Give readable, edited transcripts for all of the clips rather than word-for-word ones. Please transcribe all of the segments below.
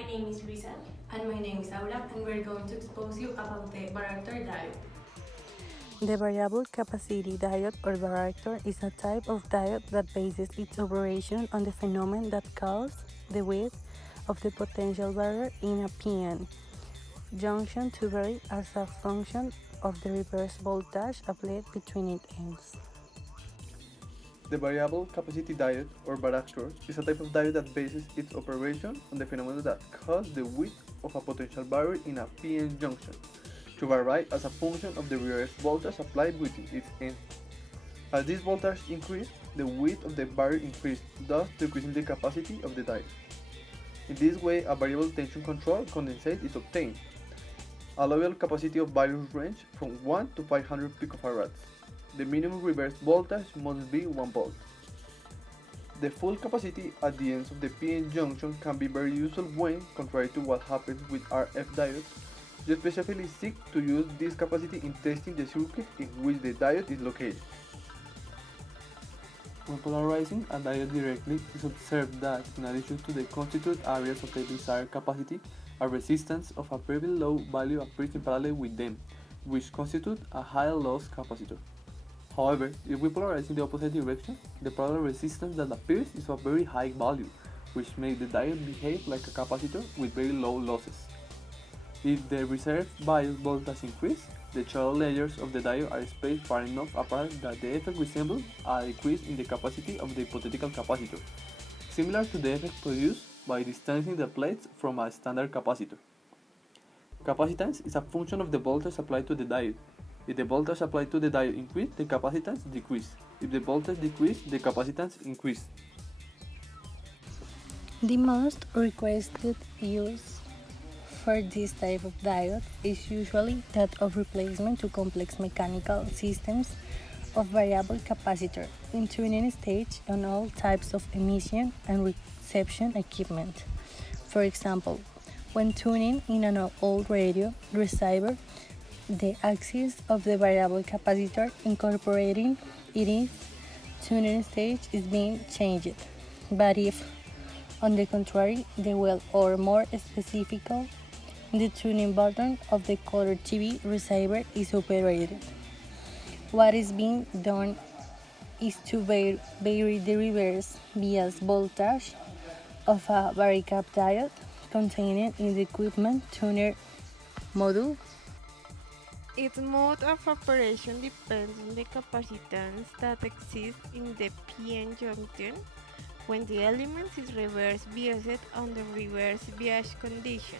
My name is Luisa. And my name is Aura, and we're going to expose you about the Varactor diode. The variable capacity diode or varactor is a type of diode that bases its operation on the phenomenon that causes the width of the potential barrier in a PN junction to vary as a function of the reverse voltage applied between its ends. The variable capacity diode, or varactor, is a type of diode that bases its operation on the phenomenon that causes the width of a potential barrier in a PN junction to vary as a function of the reverse voltage applied within its end. As this voltage increases, the width of the barrier increases, thus decreasing the capacity of the diode. In this way, a variable tension control condensate is obtained. A level capacity of various range from 1 to 500 picofarads. The minimum reverse voltage must be 1 volt. The full capacity at the ends of the PN junction can be very useful when, contrary to what happens with RF diodes, you specifically seek to use this capacity in testing the circuit in which the diode is located. When polarizing a diode directly, it is observed that, in addition to the constituent areas of the desired capacity, a resistance of a very low value appears in parallel with them, which constitute a high loss capacitor. However, if we polarize in the opposite direction, the parallel resistance that appears is of a very high value, which makes the diode behave like a capacitor with very low losses. If the reserved bias voltage increase, the channel layers of the diode are spaced far enough apart that the effect resembles a decrease in the capacity of the hypothetical capacitor, similar to the effect produced by distancing the plates from a standard capacitor. Capacitance is a function of the voltage applied to the diode. If the voltage applied to the diode increase, the capacitance decrease. If the voltage decrease, the capacitance increase. The most requested use for this type of diode is usually that of replacement to complex mechanical systems of variable capacitor in tuning stage on all types of emission and reception equipment. For example, when tuning in an old radio receiver, the axis of the variable capacitor incorporating its tuning stage is being changed. But if, on the contrary, the well or more specifically, the tuning button of the color TV receiver is operated, what is being done is to vary the reverse bias voltage of a varicap diode contained in the equipment tuner module. Its mode of operation depends on the capacitance that exists in the PN junction when the element is reverse biased under reverse bias condition.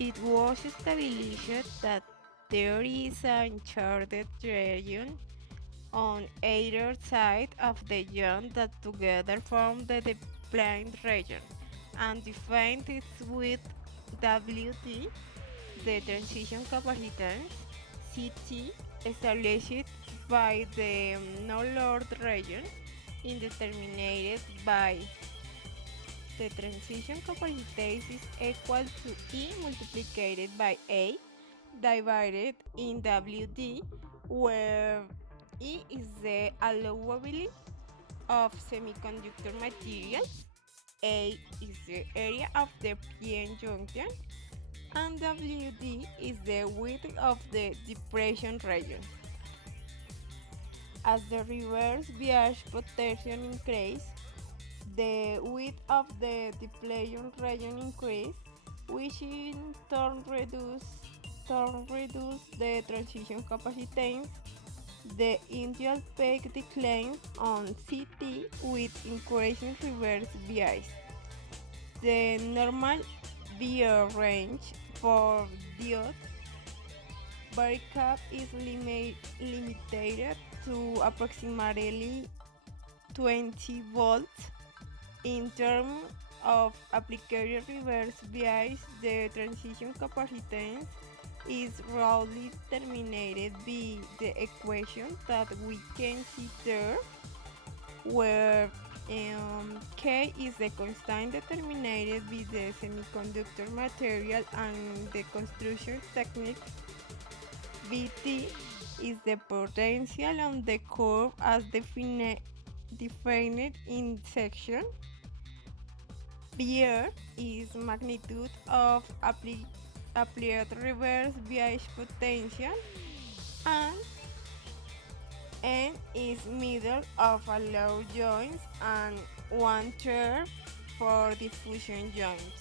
It was established that there is an uncharted region on either side of the junction that together form the deplaned region, and defined its with WD, the transition capacitance CT established by the no-load region indeterminate by the transition capacitance is equal to E multiplied by A divided in WD, where E is the allowability of semiconductor materials, A is the area of the PN junction, and WD is the width of the depression region. As the reverse bias potential increases, the width of the depletion region increases, which in turn reduce the transition capacitance. The initial peak declines on CT with increasing reverse bias. The normal bias range for diode Varactor is limited to approximately 20 volts. In terms of applied reverse bias, the transition capacitance is roughly determined by the equation that we can see there, where K is the constant determined by the semiconductor material and the construction technique. Vt is the potential on the curve as defined in section. Beer is magnitude of applied reverse bias potential, and N is middle of allow joints and 1/3 for diffusion joints.